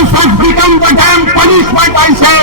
life has become the damn punishment, I say.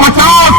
50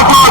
50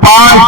5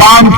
5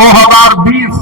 2020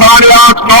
8:30-9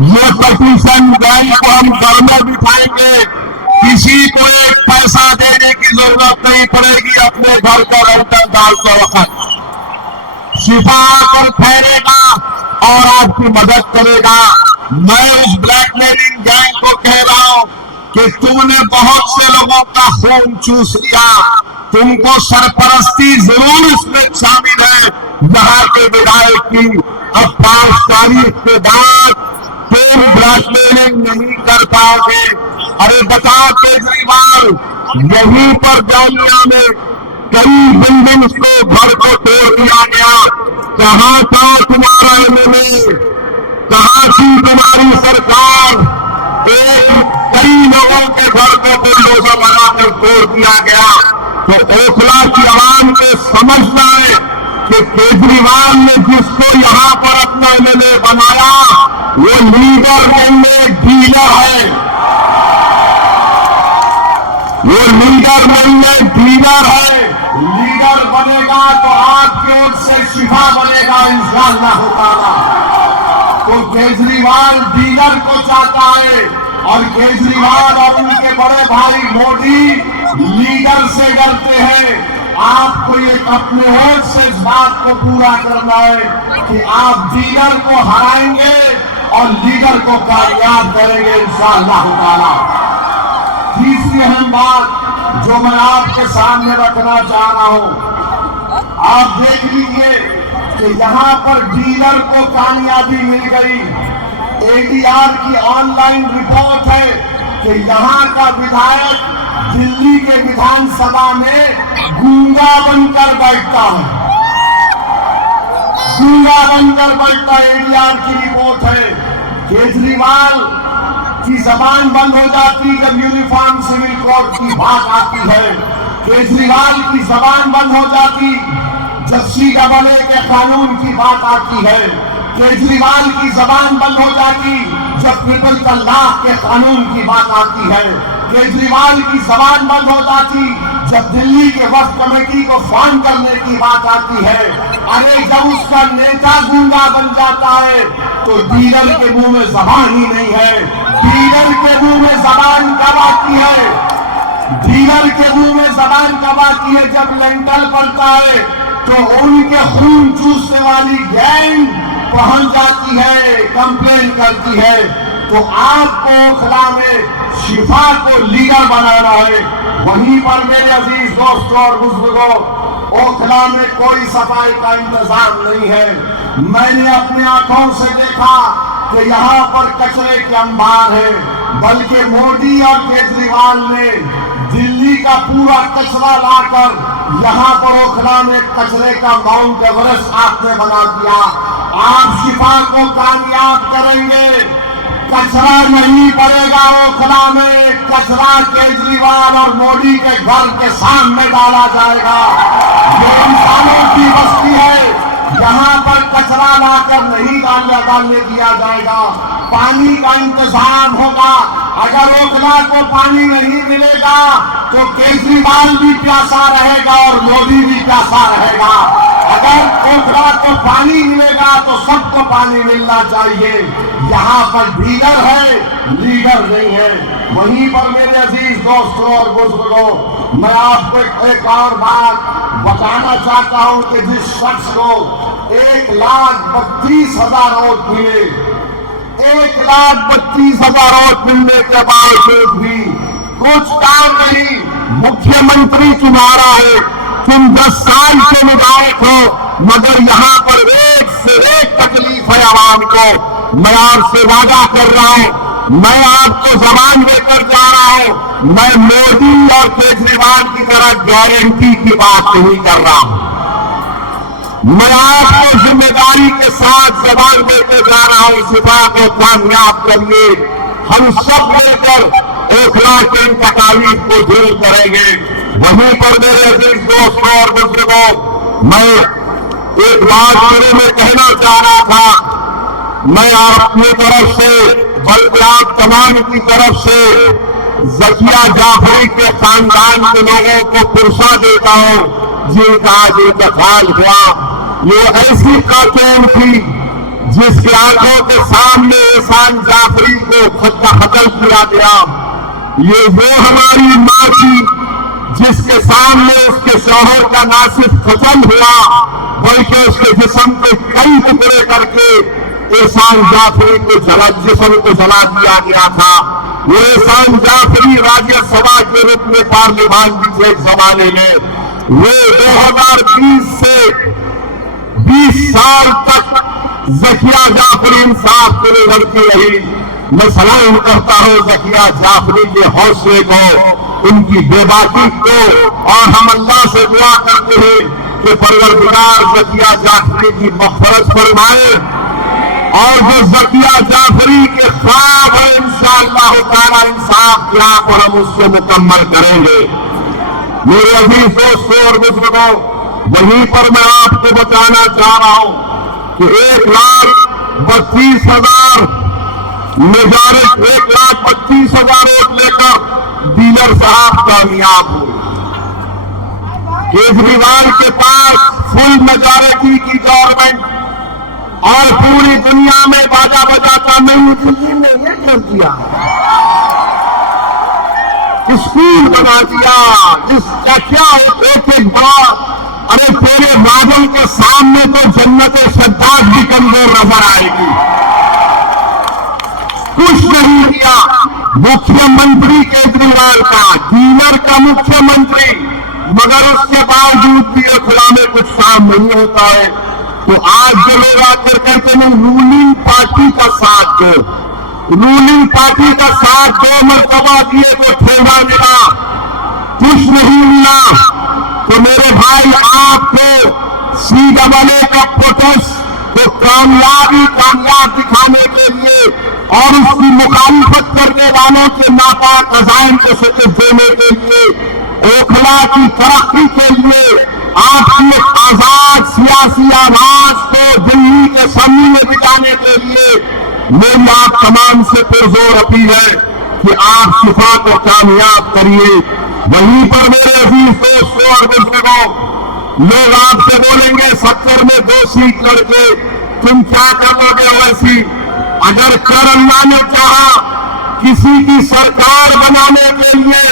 یہ petition gang کو ہم گھر میں بٹھائیں گے، کسی کو ایک پیسہ دینے کی ضرورت نہیں پڑے گی، اپنے گھر کا رنٹل ڈالتے وقت شفا کر پھیلے گا اور آپ کی مدد کرے گا۔ میں اس بلیک میلنگ گینگ کو کہہ رہا ہوں کہ تم نے بہت سے لوگوں کا خون چوس لیا، تم کو سرپرستی ضرور اس میں شامل ہے یہاں کے ودھائک کی۔ اب 5 تاریخ کے بعد تم بلیک میلنگ نہیں کر پاؤ گے۔ ارے بتاؤ کیجریوال، یہیں پر جامعہ میں کئی بلڈنگز کو گھر کو توڑ دیا گیا، کہاں تھا تمہارا MLA؟ کہاں تھی تمہاری سرکار؟ کئی لوگوں کے گھر کو بلڈوزر بنا کر توڑ دیا گیا۔ تو اوکھلا کی عوام کو سمجھنا ہے کہ کیجریوال نے جس کو یہاں پر اپنا MLA بنایا وہ لیڈر نہیں ہے، ڈیلر ہے۔ وہ لیڈر نہیں ہے، ڈیلر ہے۔ لیڈر بنے گا تو آپ کی اور سے شفا بنے گا انشاءاللہ تعالی۔ تو کیجریوال ڈیلر کو چاہتا ہے اور کیجریوال اور ان کے بڑے بھائی مودی لیڈر سے ڈرتے ہیں۔ آپ کو یہ اپنے ووٹ سے اس بات کو پورا کرنا ہے کہ آپ ڈیلر کو ہرائیں گے اور لیڈر کو کامیاب کریں گے انشاءاللہ تعالی۔ تیسری اہم بات جو میں آپ کے سامنے رکھنا چاہ رہا ہوں، آپ دیکھ لیجئے کہ یہاں پر ڈیلر کو کامیابی مل گئی۔ ADR کی آن لائن رپورٹ ہے کہ یہاں کا ودھائک دلی کے وِدھان سبھا میں گونگا بن کر بیٹھتا ہے، گونگا بن کر بیٹھتا ہے۔ ADR کی رپورٹ ہے۔ کیجریوال کی زبان بند ہو جاتی جب یونیفارم سول کوڈ کی بات آتی ہے، کیجریوال کی زبان بند ہو جاتی جب CAA کے قانون کی بات آتی ہے، کیجریوال کی زبان بند ہو جاتی جب ٹرپل طلاق کے قانون کی بات آتی ہے، کیجریوال کی زبان بند ہو جاتی جب دلی کے وقف کمیٹی کو فارم کرنے کی بات آتی ہے۔ ارے جب اس کا نیتا گونگا بن جاتا ہے تو ڈیلر کے منہ میں زبان ہی نہیں ہے۔ ڈیلر کے منہ میں زبان کب آتی ہے؟ ڈیلر کے منہ میں زبان کب آتی ہے؟ جب لینٹل پڑتا ہے تو ان کے خون چوسنے والی گینگ پہنچ جاتی ہے، کمپلین کرتی ہے۔ تو آپ کو اوکھلا میں شفا کو لیڈر بنانا ہے۔ وہیں پر میرے عزیز دوستوں اور بزرگوں، اوکھلا میں کوئی صفائی کا انتظام نہیں ہے۔ میں نے اپنے آنکھوں سے دیکھا کہ یہاں پر کچرے کے انبار ہیں، بلکہ مودی اور کیجریوال نے دلی کا پورا کچرا لا کر یہاں پر اوکھلا میں کچرے کا ماؤنٹ ایورسٹ آپ نے بنا دیا۔ آپ شفا کو کامیاب کریں گے، کچرا نہیں پڑے گا اوکھلا میں، کچرا کیجریوال اور مودی کے گھر کے سامنے ڈالا جائے گا۔ یہ انسانوں کی بستی ہے، یہاں پر کچرا لا کر نہیں ڈالنے دیا جائے گا۔ پانی کا انتظام ہوگا۔ اگر اوکھلا کو پانی نہیں ملے گا تو کیجریوال بھی پیاسا رہے گا اور مودی بھی پیاسا رہے گا۔ اگر اوکھلا کو پانی ملے گا تو سب کو پانی ملنا چاہیے۔ یہاں پر ڈیلر ہے، لیڈر نہیں ہے۔ وہیں پر میرے عزیز دوستوں اور بزرگوں، میں آپ کو ایک اور بات بتانا چاہتا ہوں کہ جس شخص کو 1,32,000 ووٹ ملے، 1,32,000 ووٹ ملنے کے باوجود بھی کچھ کام نہیں، مکھیہ منتری تمہارا ہے، تم 10 سال کے ودھائک ہو، مگر یہاں پر ایک سے ایک تکلیف ہے عوام کو۔ میں آپ سے وعدہ کر رہا ہوں، میں آپ کو زبان دے کر جا رہا ہوں، میں مودی اور کیجریوال کی طرح گارنٹی کی بات نہیں کر رہا ہوں۔ میں آپ کو ذمہ داری کے ساتھ زبان دے کے جا رہا ہوں، شفا کو کامیاب کریے۔ ہم سب مل کر اوکھلا کے ان تکالیف کو دور کریں گے۔ وہیں پر میرے عزیز دوستوں اور بزرگوں، میں ایک بات شروع میں کہنا چاہ رہا تھا، میں اپنی طرف سے بلکہ آپ تمام کی طرف سے ذکیہ جعفری کے خاندان کے لوگوں کو پرسہ دیتا ہوں جن کا آج انتقال ہوا۔ یہ ایسی خاتون تھی جس کی آنکھوں کے سامنے احسان کو ختم کیا گیا. یہ وہ ہماری ماں تھی جس کے سامنے اس کے شوہر کا نہ صرف قتل ہوا بلکہ اس کے جسم کے کئی ٹکڑے کر کے احسان جعفری کو جسم کو جلا دیا گیا تھا. وہ احسان جعفری راجیہ سبھا کے روپ میں پارلیمان بھی تھے ایک زمانے میں. وہ 2020 سے 20 سال تک ذکیہ جعفری انصاف کے لیے لڑتی رہی. میں سلام کرتا ہوں ذکیہ جعفری کے حوصلے کو, ان کی بے باکی کو, اور ہم اللہ سے دعا کرتے ہیں کہ پروردگار ذکیہ جعفری کی مغفرت فرمائے, اور جو ذکیہ جعفری کے خواب ہیں انشاءاللہ تعالی انصاف کیا اور ہم اس سے مکمل کریں گے. میرے عزیز دوستوں اور بزرگوں, وہیں پر میں آپ کو بتانا چاہ رہا ہوں کہ 1,32,000 میجارٹی 1,32,000 ووٹ لے کر ڈیلر صاحب کامیاب ہوئے. کیجریوال کے پاس فل میجارٹی کی گورنمنٹ اور پوری دنیا میں باجا بجاتا نہیں, دلی میں یہ کر دیا, اسکول بنا دیا, جس کا کیا ایک بات. ارے تیرے وعدوں کے سامنے تو جنت شداد بھی کمزور نظر آئے گی. کچھ نہیں کیا مکھیہ منتری کیجریوال کا, ڈیلر کا مکھیہ منتری, مگر اس کے باوجود بھی اخلا میں کچھ کام نہیں ہوتا ہے. تو آج جو لوگ آ کر کہتے ہیں رولنگ پارٹی کا ساتھ دو, رولنگ پارٹی کا ساتھ 2 مرتبہ دیے تو تھوڑا ملا, کچھ نہیں ملا. تو میرے بھائی آپ کو CAA کا پروٹیسٹ کو کامیاب دکھانے کے لیے اور اس کی مخالفت کرنے والوں کے ناپاک عزائم کو شکست دینے کے لیے, اوکھلا کی ترقی کے لیے, آپ کی آزاد سیاسی آواز کو دلی کے سامنے میں بٹھانے کے لیے میری آپ تمام سے پرزور اپیل ہے کہ آپ شفا کو کامیاب کریے. وہیں پر میرے عزیز دوستوں اور بزرگوں, لوگ آپ سے بولیں گے 70 میں 2 سیٹ لڑ کے تم کیا کرو گے ویسی. اگر اللہ نے چاہا کسی کی سرکار بنانے کے لیے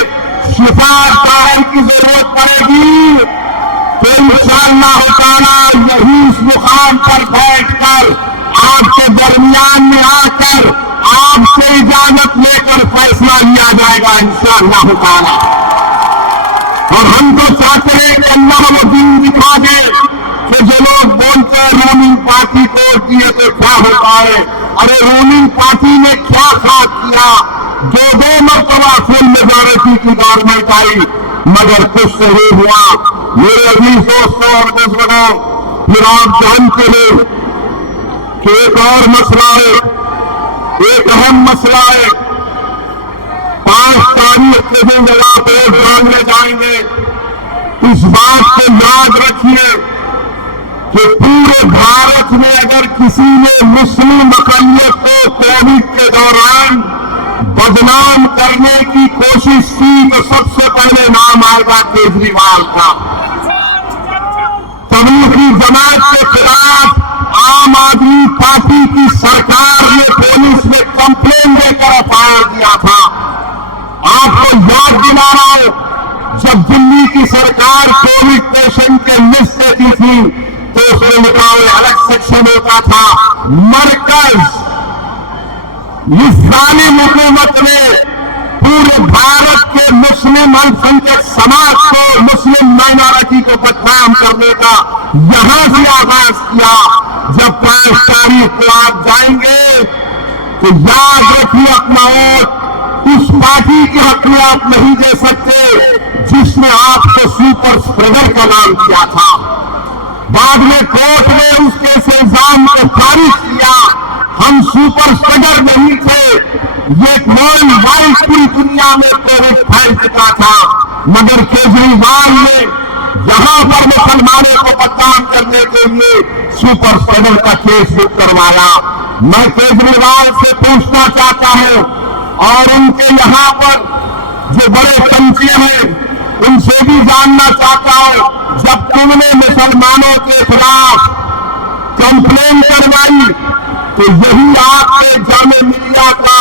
شفا طاہر کی ضرورت پڑے گی تو انشاءاللہ تعالی یہی اس مقام پر بیٹھ کر آپ کے درمیان میں آ کر آپ سے اجازت لے کر فیصلہ لیا جائے گا انشاءاللہ تعالی. اور ہم تو چاہتے ہیں کہ اللہ وہ دین دکھا دے کہ جو لوگ بولتے ہیں رولنگ پارٹی کو دیے تو کیا ہوتا ہے. ارے رولنگ پارٹی نے کیا خاص کیا, 2 مرتبہ فل میجارٹی کی گورنمنٹ آئی مگر کچھ نہیں ہوا. میرے عزیز دوستوں اور بزرگوں, پھر آپ جانتے ہیں کہ ایک اور مسئلہ ہے, ایک اہم مسئلہ ہے. 5 تاریخ کے دن جب آپ ووٹ ڈالنے جائیں گے اس بات کو یاد رکھیے کہ پورے بھارت میں اگر کسی نے مسلم اقلیت کو کووڈ کے دوران بدنام کرنے کی کوشش کی تو سب سے پہلے نام آئے گا کیجریوال کا. تبلیغی جماعت کے خلاف عام آدمی پارٹی کی سرکار نے پولیس میں کمپلین دے کر FIR دیا تھا. آپ کو یاد دلا رہا ہوں, جب دلی کی سرکار کووڈ پیشنٹ کے لسٹ دیتی تھی تو اس کے مقابلے الگ سیکشن ہوتا تھا. مرکز اس ظالم حکومت نے پورے بھارت کے مسلم الپسنکھیک سماج کو, مسلم مائنارٹی کو بدنام کرنے کا یہاں سے آغاز کیا. جب 5 تاریخ کو آپ جائیں گے تو یاد رکھیے اپنا ووٹ اس پارٹی کے حق میں آپ نہیں دے سکتے جس نے آپ کو سپر اسپریڈر کا نام کیا تھا. بعد میں کورٹ نے اس کے الزام کو خارج کیا. ہم سپر اسپریڈر نہیں تھے, یہ ورلڈ وائڈ پوری دنیا میں کووڈ پھیل چکا تھا. مگر کیجریوال نے یہاں پر مسلمانوں کو بدنام کرنے کے لیے سپر اسپریڈر کا کیس بک کروایا. میں کیجریوال سے پوچھنا چاہتا ہوں اور ان کے یہاں پر جو بڑے چمچے ہیں ان سے بھی جاننا چاہتا ہوں, جب تم نے مسلمانوں کے خلاف کمپلین کروائی تو یہی آپ کے جامعہ ملیہ کا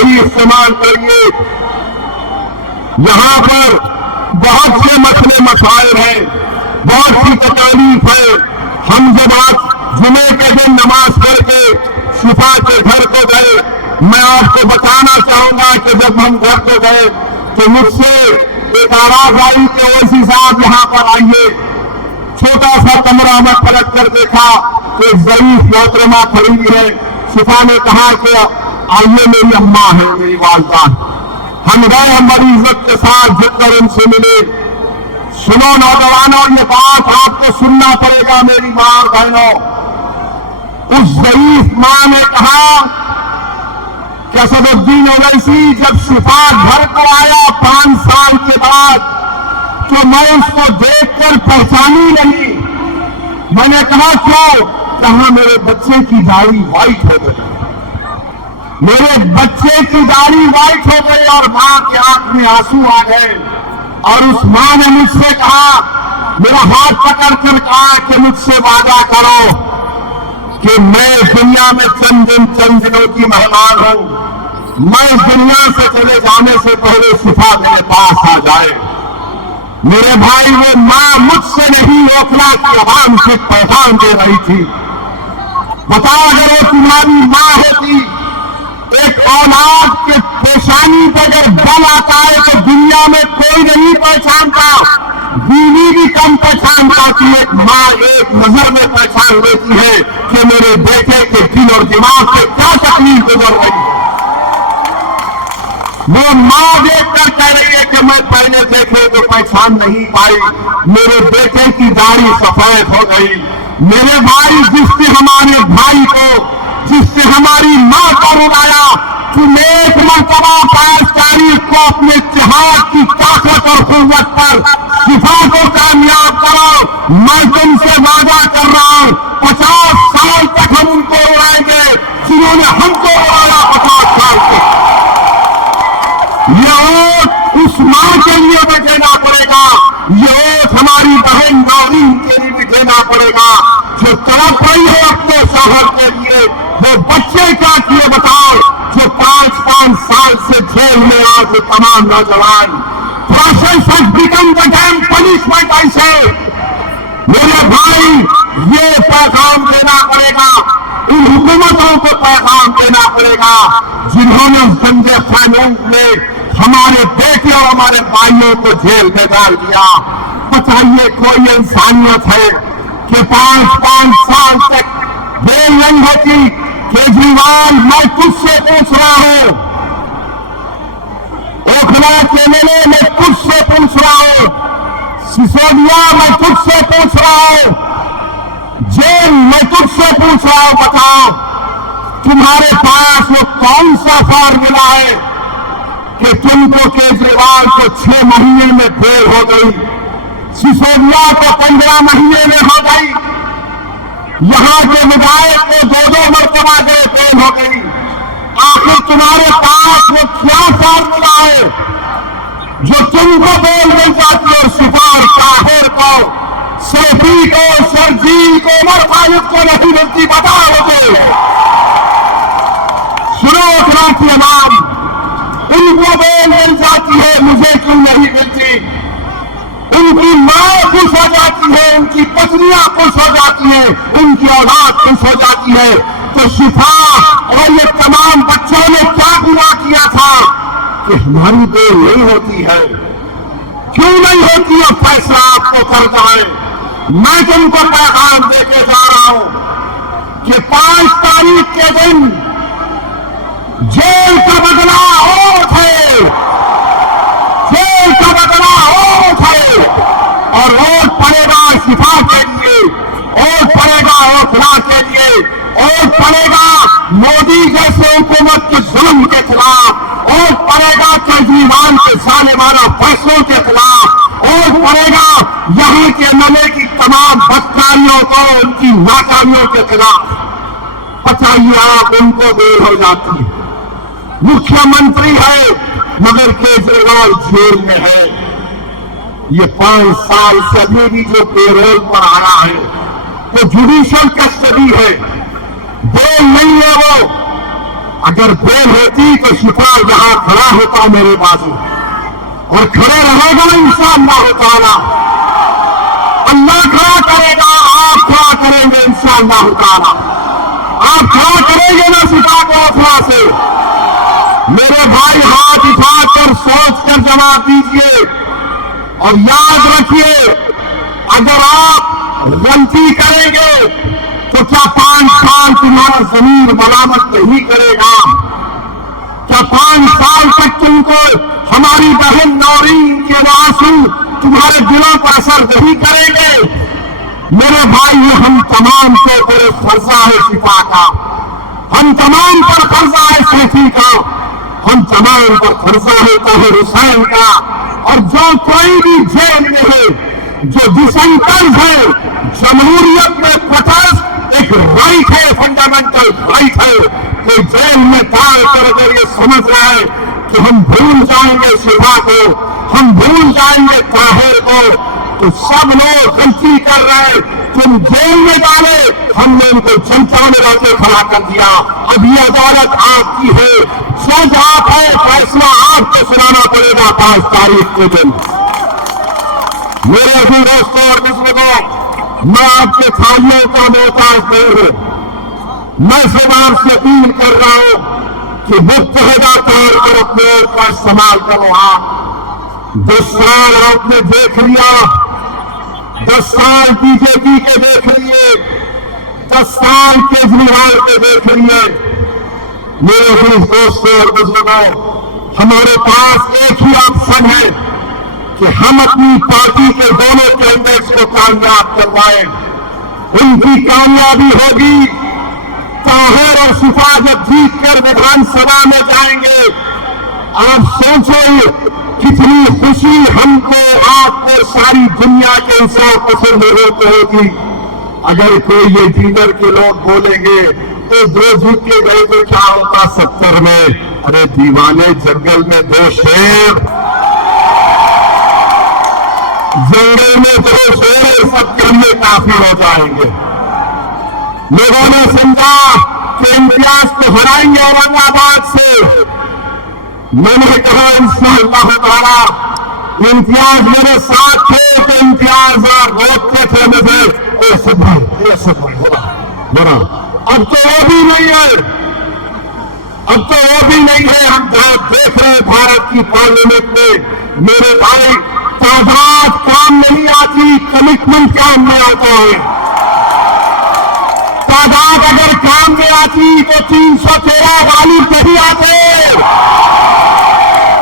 صحیح استعمال کریے. یہاں پر بہت سے مسئلے مسائل ہیں, بہت سی تکالیف ہے. ہم جب آج جمعے کے دن نماز پڑھ کے شفا کے گھر کو گئے, میں آپ کو بتانا چاہوں گا کہ جب ہم گھر کو گئے تو مجھ سے ایک آواز آئی کہ اویسی صاحب یہاں پر آئیے. چھوٹا سا کمرہ میں پلٹ کر دیکھا کہ ضعیف محترمہ کھڑی ہوئی ہے. شفا نے کہا کہ آئیے, میری اماں ہے, میری والدہ. ہم گئے, ہم بڑی عزت کے ساتھ جھک کر ان سے ملے. سنو نوجوانوں, یہ بات آپ کو سننا پڑے گا میری ماں اور بہنوں. اس ضعیف ماں نے کہا کہ اسد الدین اویسی جب شفا گھر کو آیا 5 سال کے بعد تو میں اس کو دیکھ کر پہچانی نہیں. میں نے کہا کیوں؟ کہا میرے بچے کی داڑھی وائٹ ہو گئی, میرے بچے کی داڑھی وائٹ ہو گئی. اور ماں کے آنکھ میں آنسو آ گئے. اور اس ماں نے مجھ سے کہا, میرا ہاتھ پکڑ کر کہا کہ مجھ سے وعدہ کرو کہ میں دنیا میں چند دنوں کی مہمان ہوں, میں دنیا سے چلے جانے سے پہلے شفا میرے پاس آ جائے. میرے بھائی, وہ ماں مجھ سے نہیں اوکھلا کی عوام سے پیغام دے رہی تھی. بتاؤ, اگر وہ تمہاری ماں ہوتی, ایک اولاد کے پیشانی پہ اگر بل آتا ہے تو دنیا میں کوئی نہیں پہچانتا, بیوی بھی کم پہچانتا کہ ایک ماں ایک نظر میں پہچان لیتی ہے کہ میرے بیٹے کے دل اور دماغ سے کیا تکلیف گزر رہی ہے. وہ ماں دیکھ کر کہہ رہی ہے کہ میں پہلے دیکھے تو پہچان نہیں پائی, میرے بیٹے کی داڑھی سفید ہو گئی. میرے بھائی, جس سے ہمارے بھائی کو, جس سے ہماری ماں کو رلایا, تم ایک مرتبہ 5 تاریخ کو اپنے اتحاد کی طاقت اور قوت پر شفا کو کامیاب کرو. میں تم سے وعدہ کر رہا ہوں 50 سال تک ہم ان کو اڑائیں گے جنہوں نے ہم کو اڑایا 50 سال تک. یہ ووٹ اس ماں کے لیے بھی دینا پڑے گا, یہ ووٹ ہماری بہن ناورین کے لیے بھی دینا پڑے گا جو تڑپ رہی ہے اپنے شوہر کے لیے. وہ بچے کیا کیے بتاؤ جو 5 سال سے جیل میں آج تمام نوجوان. Process has become the damn punishment. ایسے میرے بھائی, یہ پیغام دینا پڑے گا, ان حکومتوں کو پیغام دینا پڑے گا جنہوں نے اس گندے قانون میں ہمارے بیٹے اور ہمارے بھائیوں کو جیل میں ڈال دیا. بتائیے, کوئی انسانیت ہے کہ 5 سال تک جیل نہیں ہوتی؟ کیجریوال, میں تجھ سے پوچھ رہا ہوں, اوکھلا کے میلے میں تجھ سے پوچھ رہا ہوں, سسودیا میں تجھ سے پوچھ رہا ہوں, جیل میں تجھ سے پوچھ رہا ہوں. بتاؤ, تمہارے پاس وہ کون سا فارمولا ہے کہ تم کو کیجریوال کو 6 مہینے میں فیل ہو گئی, سسودیا کو 15 مہینے میں ہو گئی, یہاں کے ودھائک کو 2 مرتبہ گئے فیل ہو گئی. آخر تمہارے پاس وہ کیا فارمولا ہے جو تم کو بیل مل جاتی ہے؟ سفار طاہر کو, سیفی کو, شرجیل کو, عمر خالد کو نہیں ملتی. بتاؤ مجھے, سنو اوکھلا کی عوام, ان کو بیل مل جاتی ہے, مجھے کیوں نہیں ملتی؟ ان کی ماں خوش ہو جاتی ہے, ان کی پتنیاں خوش ہو جاتی ہیں, ان کی اولاد خوش ہو جاتی ہے. تو شفا اور یہ تمام بچوں نے کیا گناہ کیا تھا کہ ہماری بیل نہیں ہوتی ہے؟ کیوں نہیں ہوتی ہے؟ فیصلہ آپ کو کرنا ہے. میں تم کو پیغام دے کے جا رہا ہوں کہ 5 تاریخ کے دن جیل کا بدلہ اور ہے, جیل کا بدلہ اور ہے. اور ووٹ پڑے گا شفا کے لیے, ووٹ پڑے گا اوکھلا کے لیے, ووٹ پڑے گا مودی جیسے حکومت کے ظلم کے خلاف, ووٹ پڑے گا کیجریوال کے ظالمانہ فیصلوں کے خلاف, ووٹ پڑے گا یہاں کے MLA کی تمام بدکاریوں کو, ان کی ناکامیوں کے خلاف. بتائیے آپ, ان کو دیر ہو جاتی ہے. مکھیہ منتری ہے مگر کیجریوال جیل میں ہے. یہ 5 سال سے ابھی بھی جو پیرول پر آیا ہے وہ جوڈیشل کسٹڈی ہے, بیل نہیں ہے. وہ اگر بول ہوتی تو شفا یہاں کھڑا ہوتا میرے بازو، اور کھڑے رہے گا انشاءاللہ تعالی، اللہ کھڑا کرے گا، آپ کھڑا کریں گے انشاءاللہ تعالی، آپ کھڑا کریں گے نا شفا کو افوا سے۔ میرے بھائی ہاتھ اٹھا کر سوچ کر جواب دیجئے، اور یاد رکھیے اگر آپ غلطی کریں گے تو کیا 5 سال تمہارا ضمیر ملامت نہیں کرے گا؟ کیا 5 سال تک تم کو ہماری بہن نورین کے آنسو تمہارے دلوں پر اثر نہیں کریں گے؟ میرے بھائی یہ ہم تمام کو بڑے قرضہ ہے شفا کا، ہم تمام پر قرضہ ہے سیفی کا، ہم تمام پر قرضہ ہے طاہر حسین کا۔ اور جو کوئی بھی جیل میں ہے، جو ڈسینٹرز ہے، جمہوریت میں پروٹیسٹ ایک رائٹ ہے، فنڈامنٹل رائٹ ہے، کہ جیل میں ڈال کر اگر یہ سمجھ رہا ہے کہ ہم بھول جائیں گے شفا کو، ہم بھول جائیں گے طاہر کو، تو سب لوگ غلطی کر رہے ہیں۔ تم جیل میں ڈالے، ہم نے ان کو جنتا میں لا کے کھڑا کر دیا۔ اب یہ عدالت آپ کی ہے، جج آپ ہے، فیصلہ آپ کو سنانا پڑے گا 5 تاریخ کے دن۔ میرے عزیز دوستوں اور بزرگوں، میں آپ کے بھائیوں کا محتاج نہیں ہوں، میں سماج سے اپیل کر رہا ہوں کہ متحدہ طور پر اپنے آپ کا استعمال کرو۔ 10 سال آپ نے دیکھ لیا، 10 سال بی جے پی کے دیکھ لیے، 10 سال کیجریوال کے دیکھ لیے۔ میرے عزیز دوستوں اور بزرگوں، ہمارے پاس ایک ہی آپشن ہے کہ ہم اپنی پارٹی کے دونوں کینڈیڈیٹس کو کامیاب کروائیں۔ ان کی کامیابی ہوگی طاہر اور شفا جب جیت کر ویدھان سبھا میں جائیں گے۔ آپ سوچیں کتنی خوشی ہم کو، آپ کو، ساری دنیا کے انصاف پسند لوگوں کو ہوگی۔ اگر کوئی یہ جیگر کے لوگ بولیں گے تو 2 جیت کے گئے تو کیا ہوتا 70 میں؟ ارے دیوانے، جنگل میں 2 شیر، جنگل میں 2 شیر سب کے لیے کافی ہو جائیں گے۔ لوگوں نے سمجھا کہ امتیاز کو ہرائیں گے اورنگ آباد سے۔ میں نے کہا انشاءاللہ تعالی امتیاز میرے ساتھ تھے تو امتیاز روکتے تھے مجھے، اب تو وہ بھی نہیں ہے، اب تو وہ بھی نہیں ہے۔ ہم دیکھ رہے ہیں بھارت کی پارلیمنٹ میں، میرے بھائی، تعداد کام نہیں آتی، کمٹمنٹ کام میں آتا ہے۔ تعداد اگر کام میں آتی تو 313 غالب نہیں آتے۔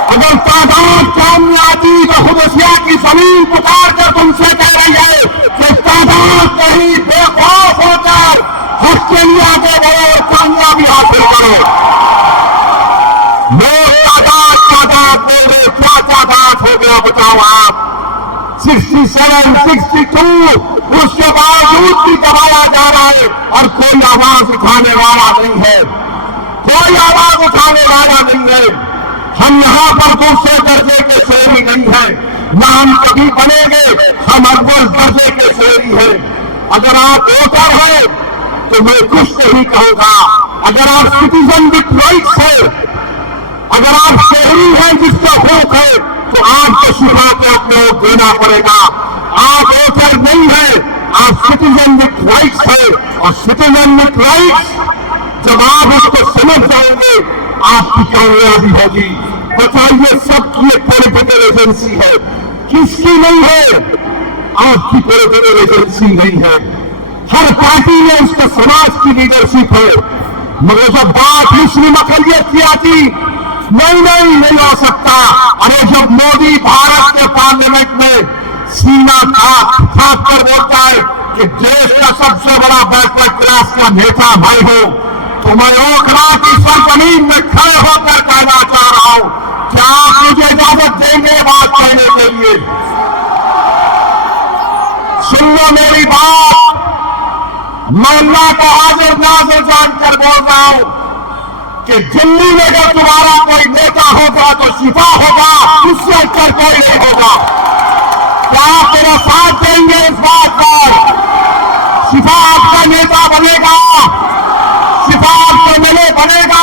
اگر تعداد کام میں آتی تو حدیثیہ کی زمین پکار کر تم سے کہہ رہی ہے کہ تعداد نہیں، بے خوف ہو کر حق کے لیے آگے بڑھو اور کامیابی حاصل کرو۔ لوگ تعداد بول رہے، کیا تعداد ہو گیا بتاؤ آپ؟ 67، 62، اس کے باوجود بھی دبایا جا رہا ہے اور کوئی آواز اٹھانے والا نہیں ہے، کوئی آواز اٹھانے والا نہیں ہے۔ ہم یہاں پر دوسرے درجے کے شہری نہیں ہیں، نہ ہم کبھی بنیں گے، ہم اول درجے کے شہری ہیں۔ اگر آپ ووٹر ہیں تو میں کچھ نہیں کہوں گا، اگر آپ سٹیزن وتھ رائٹس ہیں، اگر آپ شہری ہیں جس کا حق ہے تو آپ کو شفا کو اپنے ووٹ دینا پڑے گا۔ آپ ووٹر نہیں ہیں، آپ سٹیزن وتھ رائٹس ہیں، اور سٹیزن وتھ رائٹس جب آپ اس کو سمجھ جائیں گے آپ کی کامیابی ہوگی۔ بتائیے، سب کی ایک پولیٹیکل ایجنسی ہے، کس کی نہیں ہے؟ آپ کی پولیٹیکل ایجنسی نہیں ہے۔ ہر پارٹی میں اس کا سماج کی لیڈرشپ ہے، مگر جب بات مسلم اقلیت کی آتی، نہیں ہو سکتا۔ ارے جب مودی بھارت کے پارلیمنٹ میں سینہ تھاپ کر بولتا ہے کہ دیش کا سب سے بڑا بیک ورڈ کلاس کا نیتا میں ہوں، تو میں اوکھلا کی سرزمین میں کھڑے ہو کر کہنا چاہ رہا ہوں، کیا آپ مجھے اجازت دیں گے بات کہنے کے لیے؟ سن لو میری بات، میں اللہ کو حاضر ناظر جان کر بول رہا ہوں کہ دلی میں اگر تمہارا کوئی نیتا ہوگا تو شفا ہوگا، اس سے اچھا کوئی نہیں ہوگا۔ کیا آپ میرا ساتھ دیں گے اس بات پر؟ شفا آپ کا نیتا بنے گا، شفا آپ کا ملے بنے گا۔